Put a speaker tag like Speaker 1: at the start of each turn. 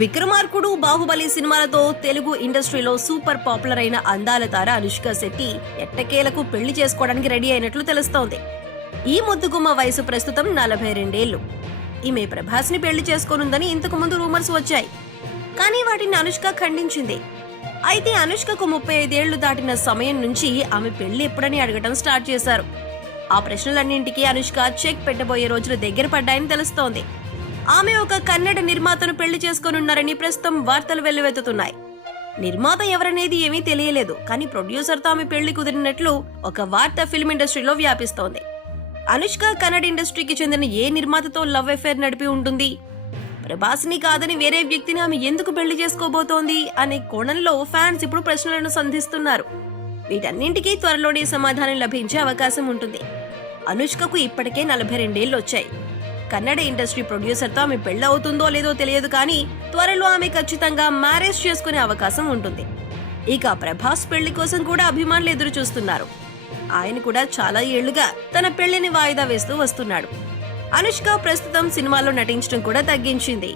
Speaker 1: విక్రమార్కుడు బాహుబలి సినిమాలతో తెలుగు ఇండస్ట్రీలో super popular అయిన అందాల తార అనుష్క శెట్టి ఎట్టకేలకు పెళ్ళి చేసుకోవడానికి రెడీ అయినట్లు తెలుస్తోంది. ఈ ముద్దుగుమ్మ వయసు ప్రస్తుతం నలభై రెండేళ్ళు ఈమె ప్రభాస్ని పెళ్ళి చేసుకోనుందని ఇంతకు ముందు రూమర్స్ వచ్చాయి. కానీ వాటిని అనుష్క ఖండించింది. అయితే అనుష్కకు ముప్పై ఐదేళ్ళు దాటిన సమయం నుంచి ఆమె పెళ్ళి ఎప్పుడని అడగటం స్టార్ట్ చేశారు. ఆ ప్రశ్నలన్నింటికీ అనుష్క చెక్ పెట్టబోయే రోజులు దగ్గర పడ్డాయని తెలుస్తోంది. ఆమె ఒక కన్నడ నిర్మాతను పెళ్ళి చేసుకోనున్నారని ప్రస్తుతం వార్తలు వెల్లువెత్తుతున్నాయి. నిర్మాత ఎవరనేది ఏమీ తెలియలేదు కానీ ప్రొడ్యూసర్తో ఆమె పెళ్ళి కుదిరినట్లు ఒక వార్త ఫిల్మ్ ఇండస్ట్రీలో వ్యాపిస్తోంది. అనుష్క కన్నడ ఇండస్ట్రీకి చెందిన ఏ నిర్మాతతో లవ్ అఫేర్ నడిపి ఉంటుంది? ప్రభాస్ని కాదని వేరే వ్యక్తిని ఆమె ఎందుకు పెళ్ళి చేసుకోబోతోంది అనే కోణంలో ఫ్యాన్స్ ఇప్పుడు ప్రశ్నలను సంధిస్తున్నారు. వీటన్నింటికీ త్వరలోనే సమాధానం లభించే అవకాశం ఉంటుంది. అనుష్కకు ఇప్పటికే నలభై రెండేళ్ళు వచ్చాయి కన్నడ ఇండస్ట్రీ ప్రొడ్యూసర్తో ఆమె పెళ్ళవుతుందో అవుతుందో లేదో తెలియదు కానీ త్వరలో ఆమె ఖచ్చితంగా మ్యారేజ్ చేసుకునే అవకాశం ఉంటుంది. ఇక ప్రభాస్ పెళ్ళి కోసం కూడా అభిమానులు ఎదురు చూస్తున్నారు ఆయన కూడా చాలా ఏళ్ళుగా తన పెళ్ళిని వాయిదా వేస్తూ వస్తున్నాడు. అనుష్క ప్రస్తుతం సినిమాలో నటించడం కూడా తగ్గించింది.